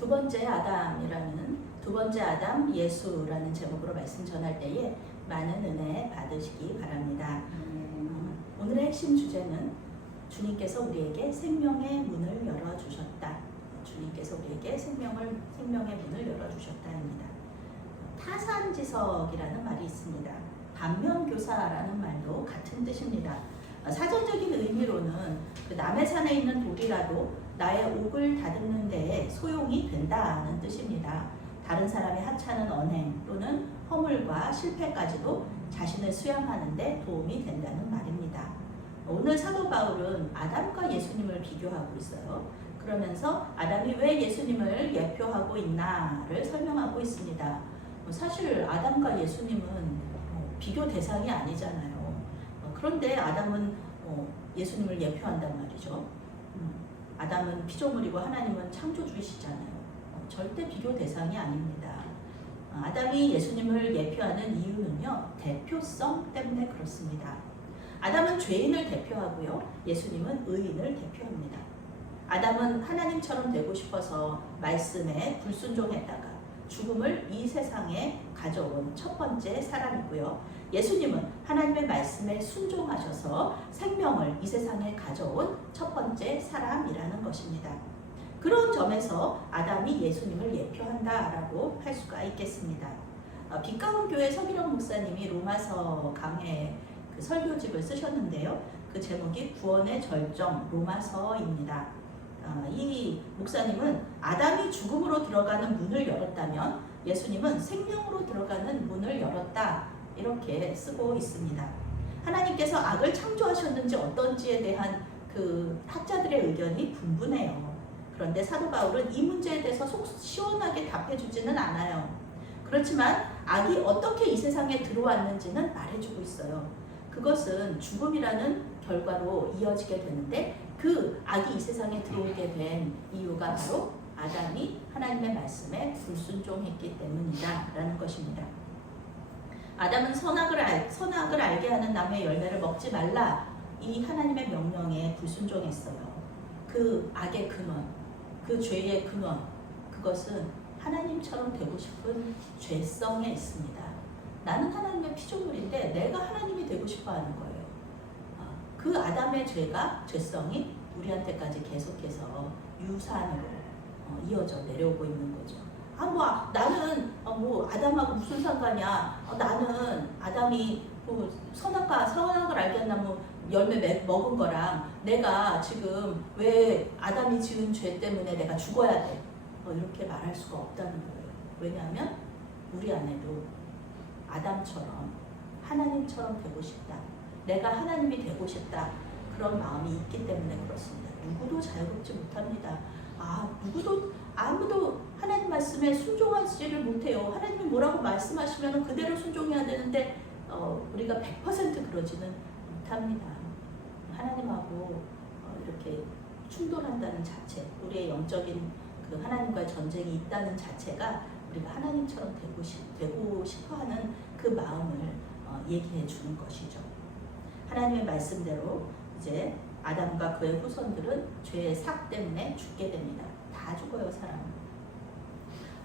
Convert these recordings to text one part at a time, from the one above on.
두 번째 아담이라는 두 번째 아담 예수라는 제목으로 말씀 전할 때에 많은 은혜 받으시기 바랍니다. 오늘의 핵심 주제는 주님께서 우리에게 생명의 문을 열어주셨다. 주님께서 우리에게 생명의 문을 열어주셨다입니다. 타산지석이라는 말이 있습니다. 반면교사라는 말도 같은 뜻입니다. 사전적인 의미로는 그 남의 산에 있는 돌이라도 나의 옥을 다듬는 데에 소용이 된다는 뜻입니다. 다른 사람의 하찮은 언행 또는 허물과 실패까지도 자신을 수양하는 데 도움이 된다는 말입니다. 오늘 사도 바울은 아담과 예수님을 비교하고 있어요. 그러면서 아담이 왜 예수님을 예표하고 있나를 설명하고 있습니다. 사실 아담과 예수님은 비교 대상이 아니잖아요. 그런데 아담은 예수님을 예표한단 말이죠. 아담은 피조물이고 하나님은 창조주이시잖아요. 절대 비교 대상이 아닙니다. 아담이 예수님을 예표하는 이유는요, 대표성 때문에 그렇습니다. 아담은 죄인을 대표하고요, 예수님은 의인을 대표합니다. 아담은 하나님처럼 되고 싶어서 말씀에 불순종했다가 죽음을 이 세상에 가져온 첫 번째 사람이고요. 예수님은 하나님의 말씀에 순종하셔서 생명을 이 세상에 가져온 첫 번째 사람이라는 것입니다. 그런 점에서 아담이 예수님을 예표한다라고 할 수가 있겠습니다. 빛가운 교회 서기령 목사님이 로마서 강해 그 설교집을 쓰셨는데요. 그 제목이 구원의 절정 로마서입니다. 이 목사님은 아담이 죽음으로 들어가는 문을 열었다면 예수님은 생명으로 들어가는 문을 열었다, 이렇게 쓰고 있습니다. 하나님께서 악을 창조하셨는지 어떤지에 대한 그 학자들의 의견이 분분해요. 그런데 사도 바울은 이 문제에 대해서 속 시원하게 답해주지는 않아요. 그렇지만 악이 어떻게 이 세상에 들어왔는지는 말해주고 있어요. 그것은 죽음이라는 결과로 이어지게 되는데 그 악이 이 세상에 들어오게 된 이유가 바로 아담이 하나님의 말씀에 불순종했기 때문이다 라는 것입니다. 아담은 선악을 알게 하는 나무의 열매를 먹지 말라, 이 하나님의 명령에 불순종했어요. 그 악의 근원, 그 죄의 근원, 그것은 하나님처럼 되고 싶은 죄성에 있습니다. 나는 하나님의 피조물인데 내가 하나님이 되고 싶어 하는 거예요. 그 아담의 죄성이 우리한테까지 계속해서 유산으로 이어져 내려오고 있는 거죠. 나는 아담하고 무슨 상관이야? 나는 아담이 선악을 알게 한 나무 열매 먹은 거랑 내가 지금 왜 아담이 지은 죄 때문에 내가 죽어야 돼? 이렇게 말할 수가 없다는 거예요. 왜냐하면 우리 안에도 아담처럼 하나님처럼 되고 싶다, 내가 하나님이 되고 싶다, 그런 마음이 있기 때문에 그렇습니다. 누구도 자유롭지 못합니다. 아무도 하나님 말씀에 순종하지를 못해요. 하나님이 뭐라고 말씀하시면 그대로 순종해야 되는데 우리가 100% 그러지는 못합니다. 하나님하고 이렇게 충돌한다는 자체, 우리의 영적인 그 하나님과의 전쟁이 있다는 자체가 우리가 하나님처럼 되고 싶어하는 그 마음을 얘기해 주는 것이죠. 하나님의 말씀대로 이제 아담과 그의 후손들은 죄의 삭 때문에 죽게 됩니다. 다 죽어요, 사람은.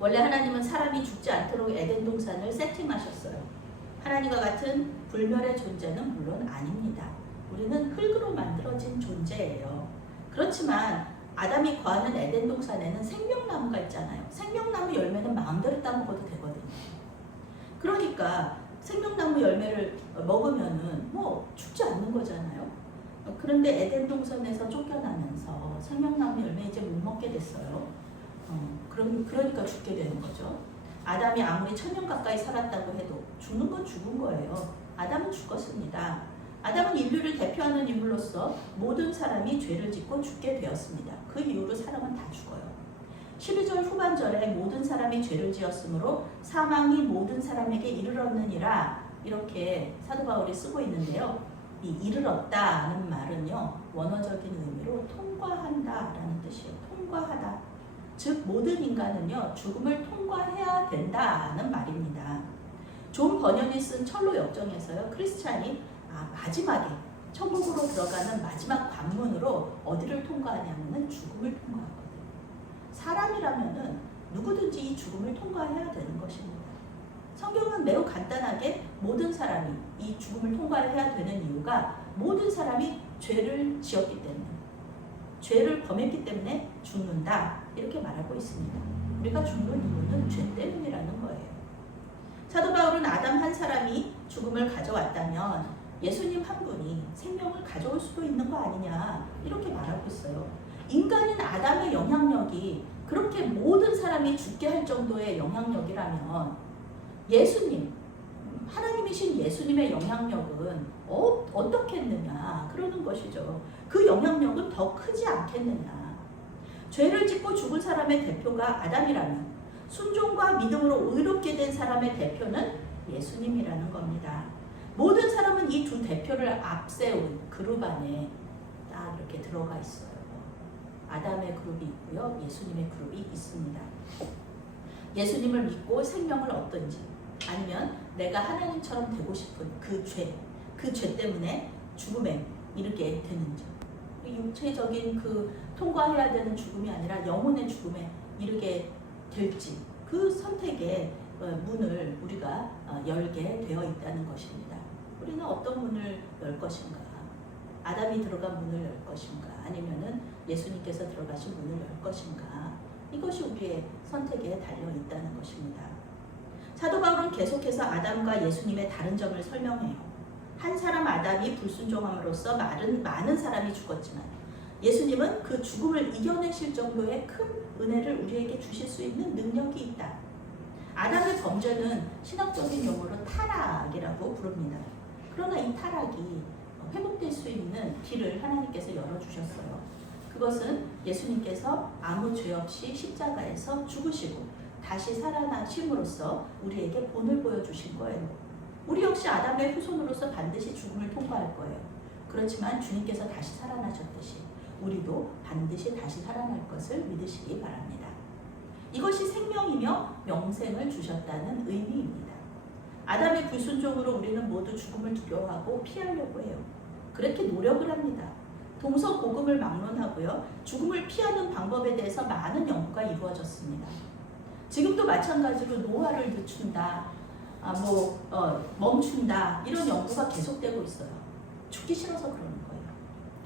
원래 하나님은 사람이 죽지 않도록 에덴 동산을 세팅하셨어요. 하나님과 같은 불멸의 존재는 물론 아닙니다. 우리는 흙으로 만들어진 존재예요. 그렇지만 아담이 거하는 에덴 동산에는 생명나무가 있잖아요. 생명나무 열매는 마음대로 따먹어도 되거든요. 그러니까 생명나무 열매를 먹으면은 죽지 않는 거잖아요. 그런데 에덴 동산에서 쫓겨나면서 생명나무 열매 이제 못 먹게 됐어요. 그러니까 죽게 되는 거죠. 아담이 아무리 1000년 가까이 살았다고 해도 죽는 건 죽은 거예요. 아담은 죽었습니다. 아담은 인류를 대표하는 인물로서 모든 사람이 죄를 짓고 죽게 되었습니다. 그 이후로 사람은 다 죽어요. 12절 후반절에 모든 사람이 죄를 지었으므로 사망이 모든 사람에게 이르렀느니라, 이렇게 사도 바울이 쓰고 있는데요. 이 이르렀다는 말은요, 원어적인 의미로 통과한다라는 뜻이에요. 통과하다. 즉 모든 인간은요, 죽음을 통과해야 된다는 말입니다. 존 버년이 쓴 철로 역정에서요, 크리스찬이 마지막에 천국으로 들어가는 마지막 관문으로 어디를 통과하냐면은 죽음을 통과하거든요. 사람이라면은 누구든지 이 죽음을 통과해야 되는 것입니다. 성경은 매우 간단하게 모든 사람이 이 죽음을 통과해야 되는 이유가 모든 사람이 죄를 지었기 때문에, 죄를 범했기 때문에 죽는다, 이렇게 말하고 있습니다. 우리가 죽는 이유는 죄 때문이라는 거예요. 사도 바울은 아담 한 사람이 죽음을 가져왔다면 예수님 한 분이 생명을 가져올 수도 있는 거 아니냐, 이렇게 말하고 있어요. 인간인 아담의 영향력이 그렇게 모든 사람이 죽게 할 정도의 영향력이라면 예수님, 하나님이신 예수님의 영향력은 어떻겠느냐, 그러는 것이죠. 그 영향력은 더 크지 않겠느냐. 죄를 짓고 죽은 사람의 대표가 아담이라면 순종과 믿음으로 의롭게 된 사람의 대표는 예수님이라는 겁니다. 모든 사람은 이 두 대표를 앞세운 그룹 안에 딱 이렇게 들어가 있어요. 아담의 그룹이 있고요, 예수님의 그룹이 있습니다. 예수님을 믿고 생명을 얻든지, 아니면 내가 하나님처럼 되고 싶은 그 죄 때문에 죽음에 이르게 되는지, 육체적인 그 통과해야 되는 죽음이 아니라 영혼의 죽음에 이르게 될지, 그 선택의 문을 우리가 열게 되어 있다는 것입니다. 우리는 어떤 문을 열 것인가? 아담이 들어간 문을 열 것인가? 아니면은 예수님께서 들어가신 문을 열 것인가? 이것이 우리의 선택에 달려 있다는 것입니다. 사도 바울은 계속해서 아담과 예수님의 다른 점을 설명해요. 한 사람 아담이 불순종함으로써 많은 사람이 죽었지만 예수님은 그 죽음을 이겨내실 정도의 큰 은혜를 우리에게 주실 수 있는 능력이 있다. 아담의 범죄는 신학적인 용어로 타락이라고 부릅니다. 그러나 이 타락이 회복될 수 있는 길을 하나님께서 열어주셨어요. 그것은 예수님께서 아무 죄 없이 십자가에서 죽으시고 다시 살아나심으로써 우리에게 본을 보여주신 거예요. 우리 역시 아담의 후손으로서 반드시 죽음을 통과할 거예요. 그렇지만 주님께서 다시 살아나셨듯이 우리도 반드시 다시 살아날 것을 믿으시기 바랍니다. 이것이 생명이며 명생을 주셨다는 의미입니다. 아담의 불순종으로 우리는 모두 죽음을 두려워하고 피하려고 해요. 그렇게 노력을 합니다. 동서고금을 막론하고요, 죽음을 피하는 방법에 대해서 많은 연구가 이루어졌습니다. 지금도 마찬가지로 노화를 늦춘다, 멈춘다, 이런 연구가 계속되고 있어요. 죽기 싫어서 그러는 거예요.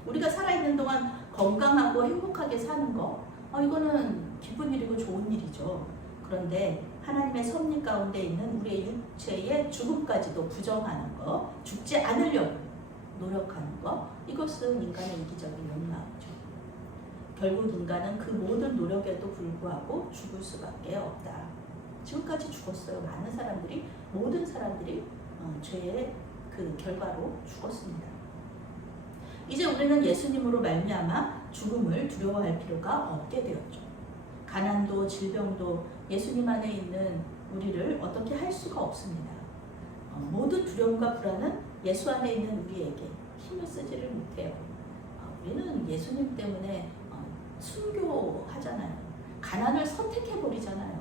우리가 살아있는 동안 건강하고 행복하게 사는 거, 이거는 기쁜 일이고 좋은 일이죠. 그런데 하나님의 섭리 가운데 있는 우리의 육체의 죽음까지도 부정하는 거, 죽지 않으려고 노력하는 거, 이것은 인간의 이기적인 욕망이죠. 결국 인간은 그 모든 노력에도 불구하고 죽을 수밖에 없다. 지금까지 죽었어요. 많은 사람들이, 모든 사람들이 죄의 그 결과로 죽었습니다. 이제 우리는 예수님으로 말미암아 죽음을 두려워할 필요가 없게 되었죠. 가난도 질병도 예수님 안에 있는 우리를 어떻게 할 수가 없습니다. 모든 두려움과 불안은 예수 안에 있는 우리에게 힘을 쓰지를 못해요. 우리는 예수님 때문에 순교하잖아요. 가난을 선택해버리잖아요.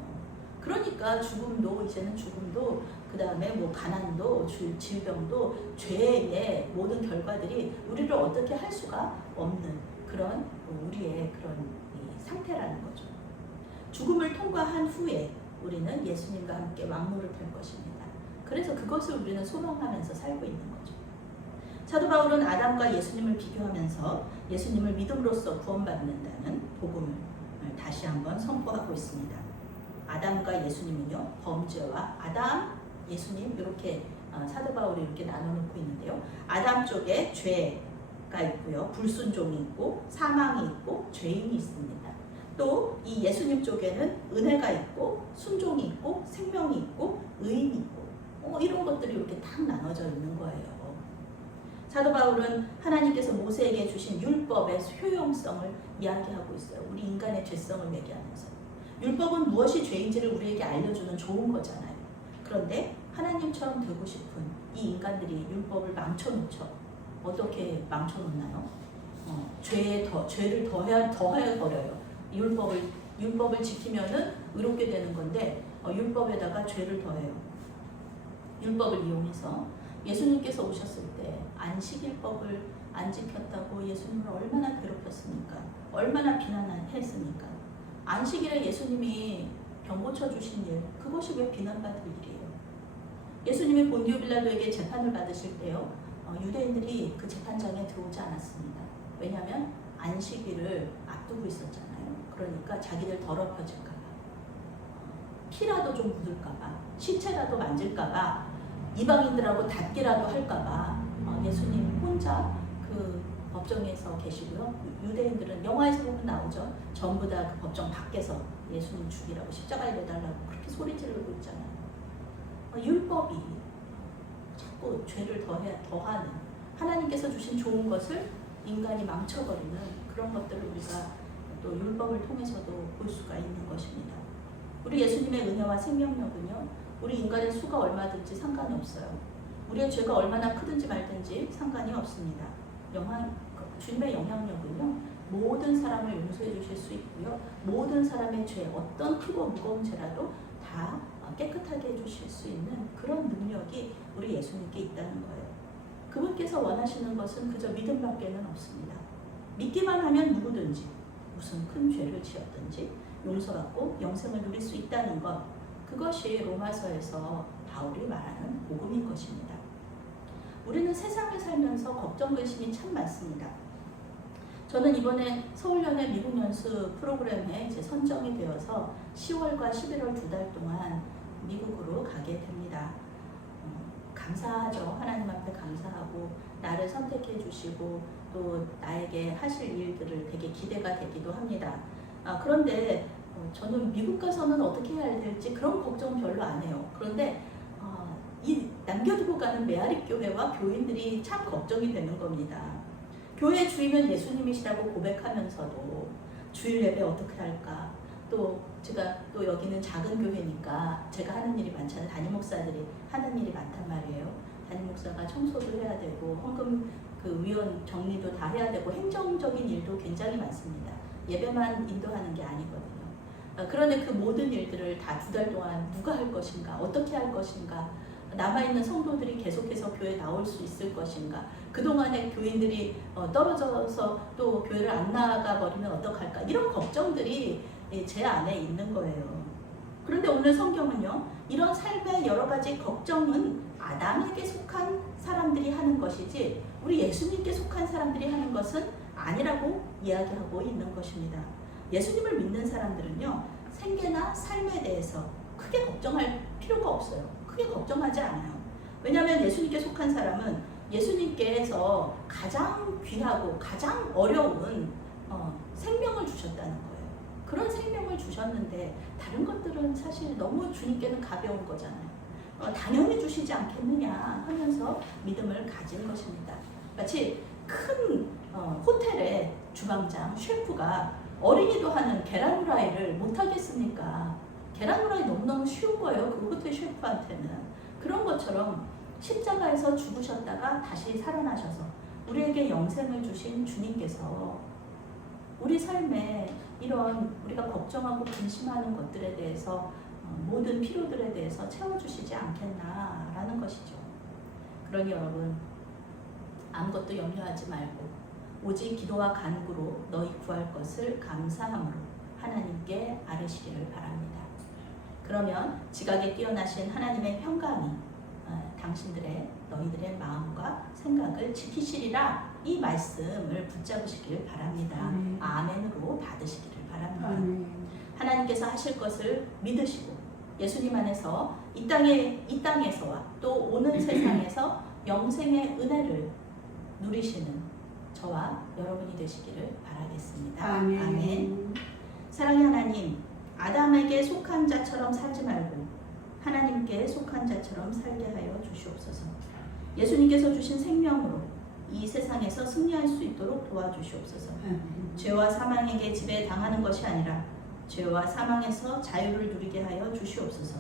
그러니까 죽음도, 이제는 죽음도, 그 다음에 가난도, 질병도, 죄의 모든 결과들이 우리를 어떻게 할 수가 없는 그런 우리의 그런 상태라는 거죠. 죽음을 통과한 후에 우리는 예수님과 함께 왕노를 펼 것입니다. 그래서 그것을 우리는 소망하면서 살고 있는 거죠. 사도 바울은 아담과 예수님을 비교하면서 예수님을 믿음으로써 구원받는다는 복음을 다시 한번 선포하고 있습니다. 아담과 예수님은요, 범죄와 아담, 예수님, 이렇게 사도 바울이 이렇게 나눠놓고 있는데요. 아담 쪽에 죄가 있고요, 불순종이 있고, 사망이 있고, 죄인이 있습니다. 또 이 예수님 쪽에는 은혜가 있고, 순종이 있고, 생명이 있고, 의인이 있고, 이런 것들이 이렇게 딱 나눠져 있는 거예요. 사도 바울은 하나님께서 모세에게 주신 율법의 효용성을 이야기하고 있어요. 우리 인간의 죄성을 얘기하면서. 율법은 무엇이 죄인지를 우리에게 알려주는 좋은 거잖아요. 그런데 하나님처럼 되고 싶은 이 인간들이 율법을 망쳐놓죠. 어떻게 망쳐놓나요? 죄를 더해버려요. 율법을 지키면은 의롭게 되는 건데 율법에다가 죄를 더해요. 율법을 이용해서 예수님께서 오셨을 때 안식일법을 안 지켰다고 예수님을 얼마나 괴롭혔습니까? 얼마나 비난했습니까? 안식일에 예수님이 병 고쳐주신 일, 그것이 왜 비난받을 일이에요? 예수님이 본디오 빌라도에게 재판을 받으실 때요, 유대인들이 그 재판장에 들어오지 않았습니다. 왜냐하면 안식일을 앞두고 있었잖아요. 그러니까 자기들 더럽혀질까봐, 피라도 좀 묻을까봐, 시체라도 만질까봐, 이방인들하고 닫기라도 할까봐 예수님 혼자 그 법정에서 계시고요. 유대인들은 영화에서 보면 나오죠. 전부 다 그 법정 밖에서 예수님 죽이라고, 십자가에 매달라고 그렇게 소리 지르고 있잖아요. 율법이 자꾸 죄를 더하는, 하나님께서 주신 좋은 것을 인간이 망쳐버리는 그런 것들을 우리가 또 율법을 통해서도 볼 수가 있는 것입니다. 우리 예수님의 은혜와 생명력은요, 우리 인간의 수가 얼마든지 상관이 없어요. 우리의 죄가 얼마나 크든지 말든지 상관이 없습니다. 주님의 영향력은요, 모든 사람을 용서해 주실 수 있고요, 모든 사람의 죄, 어떤 크고 무거운 죄라도 다 깨끗하게 해주실 수 있는 그런 능력이 우리 예수님께 있다는 거예요. 그분께서 원하시는 것은 그저 믿음밖에는 없습니다. 믿기만 하면 누구든지 무슨 큰 죄를 지었든지 용서받고 영생을 누릴 수 있다는 것, 그것이 로마서에서 바울이 말하는 복음인 것입니다. 우리는 세상을 살면서 걱정, 근심이 참 많습니다. 저는 이번에 서울연의 미국 연수 프로그램에 이제 선정이 되어서 10월과 11월 2달 동안 미국으로 가게 됩니다. 감사하죠. 하나님 앞에 감사하고 나를 선택해 주시고 또 나에게 하실 일들을 되게 기대가 되기도 합니다. 그런데 저는 미국 가서는 어떻게 해야 될지 그런 걱정은 별로 안 해요. 그런데 이 남겨두고 가는 메아리 교회와 교인들이 참 걱정이 되는 겁니다. 교회 주이면 예수님이시라고 고백하면서도 주일 예배 어떻게 할까? 또 제가 또 여기는 작은 교회니까 제가 하는 일이 많잖아요. 담임 목사들이 하는 일이 많단 말이에요. 담임 목사가 청소도 해야 되고 헌금 그 위원 정리도 다 해야 되고 행정적인 일도 굉장히 많습니다. 예배만 인도하는 게 아니거든요. 그런데 그 모든 일들을 다 2달 동안 누가 할 것인가? 어떻게 할 것인가? 남아있는 성도들이 계속해서 교회에 나올 수 있을 것인가? 그동안에 교인들이 떨어져서 또 교회를 안 나가 버리면 어떡할까? 이런 걱정들이 제 안에 있는 거예요. 그런데 오늘 성경은요, 이런 삶의 여러 가지 걱정은 아담에게 속한 사람들이 하는 것이지 우리 예수님께 속한 사람들이 하는 것은 아니라고 이야기하고 있는 것입니다. 예수님을 믿는 사람들은요, 생계나 삶에 대해서 크게 걱정할 필요가 없어요. 크게 걱정하지 않아요. 왜냐하면 예수님께 속한 사람은 예수님께서 가장 귀하고 가장 어려운 생명을 주셨다는 거예요. 그런 생명을 주셨는데 다른 것들은 사실 너무 주님께는 가벼운 거잖아요. 당연히 주시지 않겠느냐 하면서 믿음을 가진 것입니다. 마치 큰 호텔의 주방장, 셰프가 어린이도 하는 계란 후라이를 못하겠습니까? 계란 후라이 너무너무 쉬운 거예요. 그 호텔 셰프한테는. 그런 것처럼 십자가에서 죽으셨다가 다시 살아나셔서 우리에게 영생을 주신 주님께서 우리 삶에 이런 우리가 걱정하고 근심하는 것들에 대해서 모든 필요들에 대해서 채워주시지 않겠나라는 것이죠. 그러니 여러분, 아무것도 염려하지 말고 오직 기도와 간구로 너희 구할 것을 감사함으로 하나님께 아뢰시기를 바랍니다. 그러면 지각에 뛰어나신 하나님의 평강이 너희들의 마음과 생각을 지키시리라, 이 말씀을 붙잡으시길 바랍니다. 아멘으로 받으시기를 바랍니다. 하나님께서 하실 것을 믿으시고 예수님 안에서 이 땅에서와 또 오는 세상에서 영생의 은혜를 누리시는 저와 여러분이 되시기를 바라겠습니다. 아멘. 사랑의 하나님, 아담에게 속한 자처럼 살지 말고 하나님께 속한 자처럼 살게 하여 주시옵소서. 예수님께서 주신 생명으로 이 세상에서 승리할 수 있도록 도와주시옵소서. 죄와 사망에게 지배당하는 것이 아니라 죄와 사망에서 자유를 누리게 하여 주시옵소서.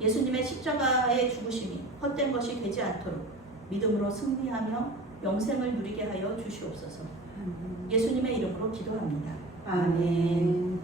예수님의 십자가의 죽으심이 헛된 것이 되지 않도록 믿음으로 승리하며 영생을 누리게 하여 주시옵소서. 예수님의 이름으로 기도합니다. 아멘.